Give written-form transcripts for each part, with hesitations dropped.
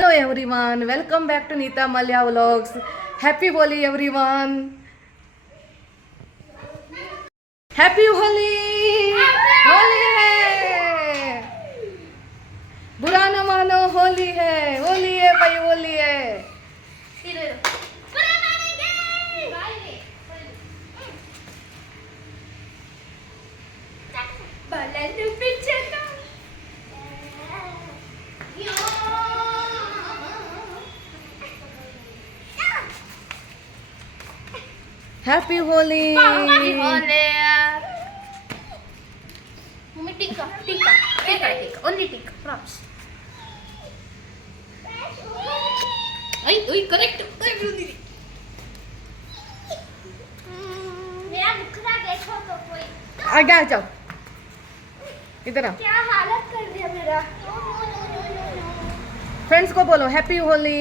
Hello everyone, welcome back to Neeta Malya Vlogs. Happy Holi everyone. Happy Holi. Holi है, बुरा न मानो होली है भाई होली है. Happy Holi. Happy Holi. Mummy, tika. Only tika. Props. Ay, correct. मेरा मुखड़ा देखो तो कोई. आगे आ जाओ. इधर आओ. क्या हालत कर दिया मेरा. फ्रेंड्स को बोलो हैप्पी होली.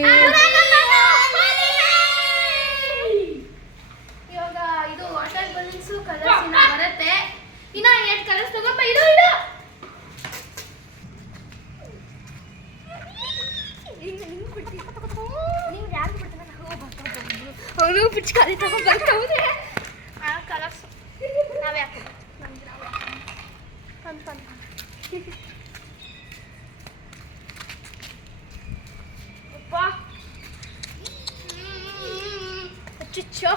ಇವಾಗ ಇದು ವಾಟರ್ ಬಲೂನ್ಸ್ ಕಲರ್ಸ್ ಇನ್ನ ಬರುತ್ತೆ. ಇನ್ನ 8 ಕಲರ್ಸ್ ತಗೊಂಡು ಇಡು. ನೀವು ಯಾರು ಬಿಡ್ತಾರೆ ಅವರು ಪಿಚ್ಕಾರಿ ತಗೊಂಡು ಬರ್ತಾವ್ರೆ. ಆ ಕಲರ್ಸ್ ನಾವೇ ಹಾಕೋದು. ಅಪ್ಪ ಚುಚ್ಚೋ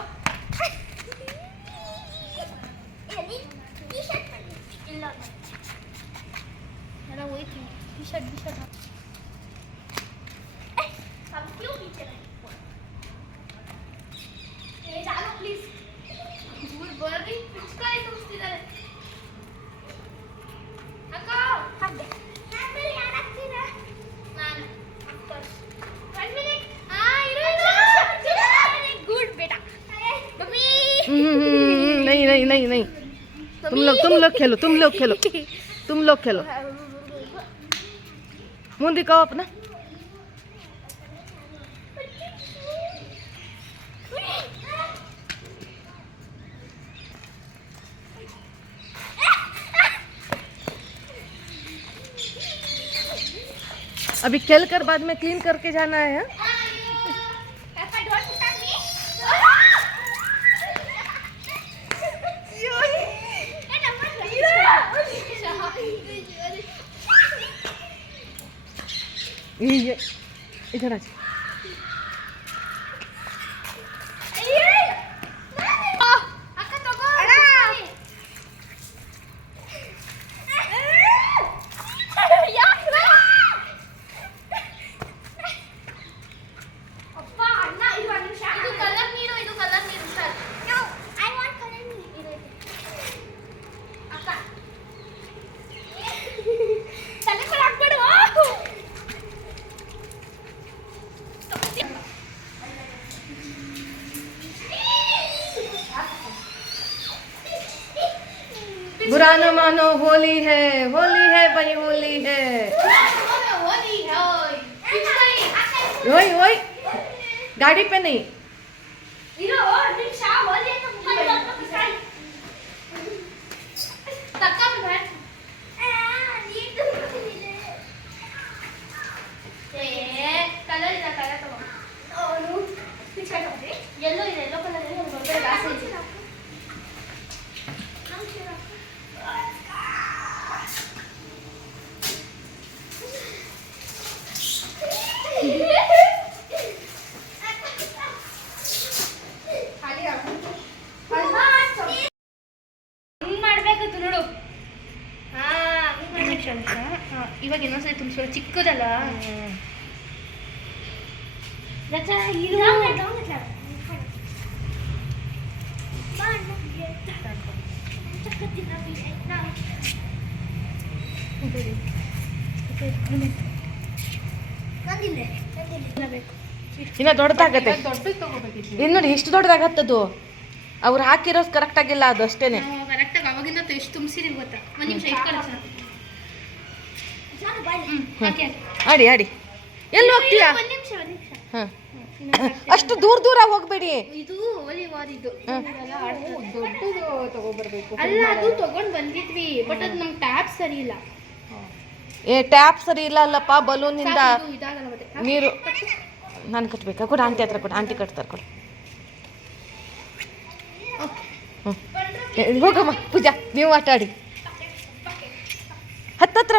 ಇಲ್ಲ ಎಲ್ಲ ಹೋಯ್ತು. ಟಿ ಶರ್ಟ್ हम क्यों पीछे रहे? ये जानो प्लीज. दूर बढ़ गई पिचकारी तुमस्तिदारे. अक्का हट दे. मैं मेरे यार रखती ना. ನಾನು of course 1 minute. इरो गुड बेटा. मम्मी नहीं तुम लोग खेलो. मुंह दिखाओ अपना. अभी खेल कर बाद में क्लीन करके जाना है. पापा डोंट टच मी. ये इधर आ जा. ಅಕ್ಕ ತಗೋ. ಅಪ್ಪ ಅಣ್ಣ ಇದು ಒಂದು ನಿಮಿಷ. ಇದು ಕಲರ್ ನೀರು sir. No I want colour ನೀರು. ಅಕ್ಕ ತಲೆ ಕೂಡ ಹಾಕ್ಬೇಡು. बुरा न मानो होली है भाई होली है. ओए गाड़ी पे नहीं. येलो कलर ಮಾಡ್ಬೇಕಿತ್ತು ನೋಡು. ಇವಾಗ ಇನ್ನೊಂದ್ಸರಿ ತುಂಬಿಸೋದು ಚಿಕ್ಕದಲ್ಲ. ಇನ್ನ ದೊಡ್ಡದಾಗತ್ತೆ. ಇನ್ನು ನೋಡಿ ಎಷ್ಟು ದೊಡ್ಡದಾಗತ್ತದು. ಅವ್ರು ಹಾಕಿರೋದು ಕರೆಕ್ಟ್ ಆಗಿಲ್ಲ, ಅದು ಅಷ್ಟೇನೆ. ಕರೆಕ್ಟಾಗಿ ಅವಾಗಿಂದ ಎಷ್ಟು ತುಂಬಿಸಿದೀವಿ ಗೊತ್ತಾ. ಒಂದು ನಿಮಿಷ ಆಡಿ ಎಲ್ಲಿ ಹೋಗ್ತೀಯಾ? ಹಾಂ, ಅಷ್ಟು ದೂರ ಹೋಗ್ಬೇಡಿ. ಇದು ಒಲಿವಾರ್ ಇದು ದೊಡ್ಡದು ತಗೋಬರ್ಬೇಕು. ಅಲ್ಲ ಅದು ತಗೊಂಡ್ ಬಂದಿದ್ವಿ, ಬಟ್ ಅದು ನಮ್ಗೆ ಟ್ಯಾಪ್ ಸರಿ ಇಲ್ಲ. ಟ್ಯಾಪ್ ಸರಿ ಇಲ್ಲ ಅಲ್ಲಪ್ಪ ಬಲೂನಿಂದ ಸಾಕು, ಇದು ಇದಾಗಲ್ಲ ಮತ್ತೆ. ನೀರು. ನಾನು ಕಟ್ಬೇಕಾ? ಕೊಡು ಆಂಟಿ ಹತ್ರ ಕೊಡು, ಆಂಟಿ ಕಟ್ತಾರೆ ಕೊಡು. ಹೋಗಮ್ಮ ಪೂಜಾ, ನೀವು ಆಟ ಆಡಿ. ಹತ್ತತ್ರ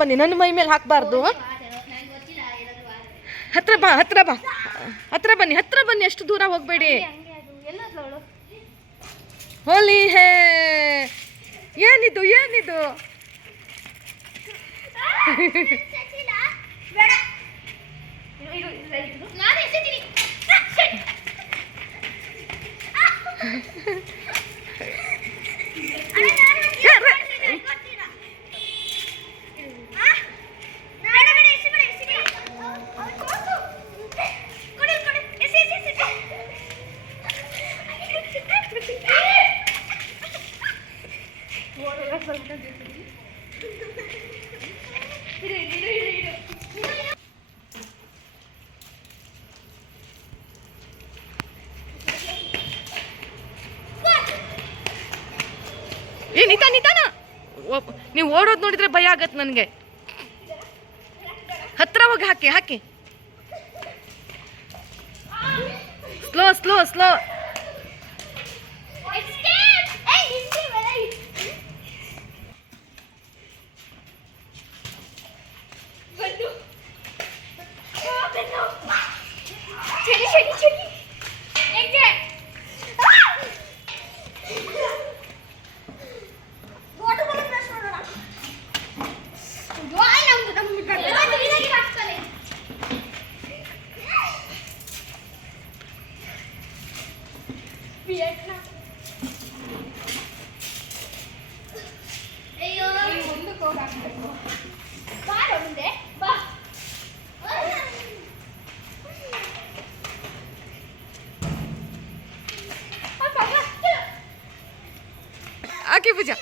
ಬನ್ನಿ, ನನ್ನ ಮೈ ಮೇಲೆ ಹಾಕಬಾರ್ದು. ಹತ್ರ ಬಾ, ಹತ್ರ ಬನ್ನಿ, ಅಷ್ಟು ದೂರ ಹೋಗಬೇಡಿ. ಹೋಲಿ ಹೇ. ಏನಿದು ನಿಧಾನ. ನೀವು ಓಡೋದು ನೋಡಿದ್ರೆ ಭಯ ಆಗತ್ತೆ ನನಗೆ. ಹತ್ರ ಹೋಗಿ ಹಾಕಿ. ಸ್ಲೋ. ಹಾಕಿ ಪೂಜಾ.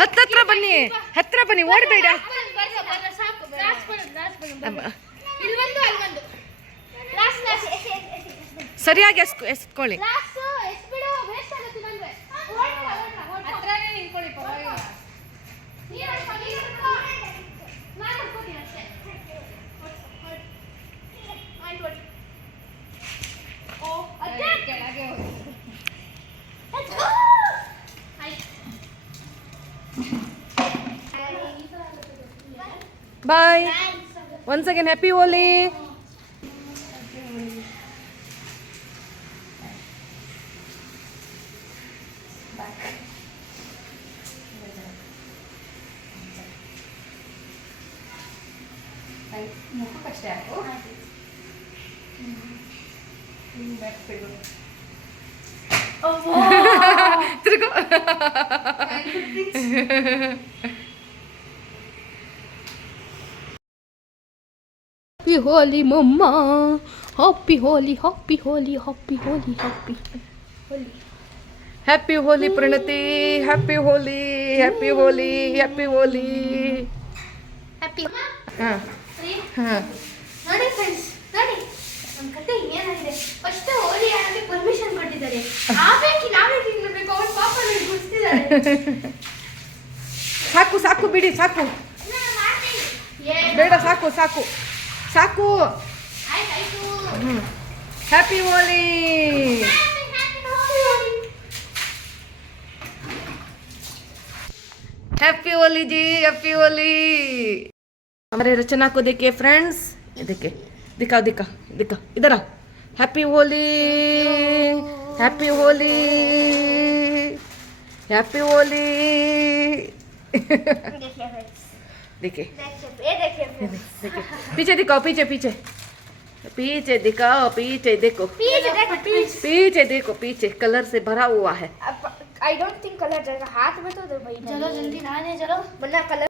ಹತ್ರ ಬನ್ನಿ, ಓಡಬೇಡ. ಸರಿಯಾಗಿ ಎಸ್ಕೊಳ್ಳಿ. Bye. Once again, happy Holi. ತಿರುಗು. Happy Holi, Mama. Happy Holi. Happy Holi, Pranati. Happy Holi. ನೋಡಿ ಫ್ರೆಂಡ್ಸ್, ನೋಡಿ ನಮ್ಮ ಕತೆ ಏನಾಗಿದೆ. ಫಸ್ಟ್ ಹೋಲಿ ಆಡೋಕ್ಕೆ ಪರ್ಮಿಷನ್ ಕೊಟ್ಟಿದ್ದಾರೆ. ಆಮೇಲೆ ನಾವೇ ತಿನ್ನಬೇಕು. ಅವ್ರ ಪಾಪ ನನಗೆ ಗುಡಿಸ್ತಿದ್ದಾರೆ. ಸಾಕು ಬಿಡಿ, ಸಾಕು ಬೇಡ, ಸಾಕು. ಆಯ್ತು. ಹ್ಯಾಪಿ ಹೋಲಿ. हैप्पी होली जी, हैप्पी होली. हमारे रचना को देखिए फ्रेंड्स, देखिए, दिखाओ इधर आओ. हैप्पी होली. देखिए पीछे दिखाओ, पीछे देखो, पीछे कलर से भरा हुआ है. आई डोंट थिंक कलर जाएगा. हाथ में तो दो भाई. चलो जल्दी नहाने चलो, वरना कलर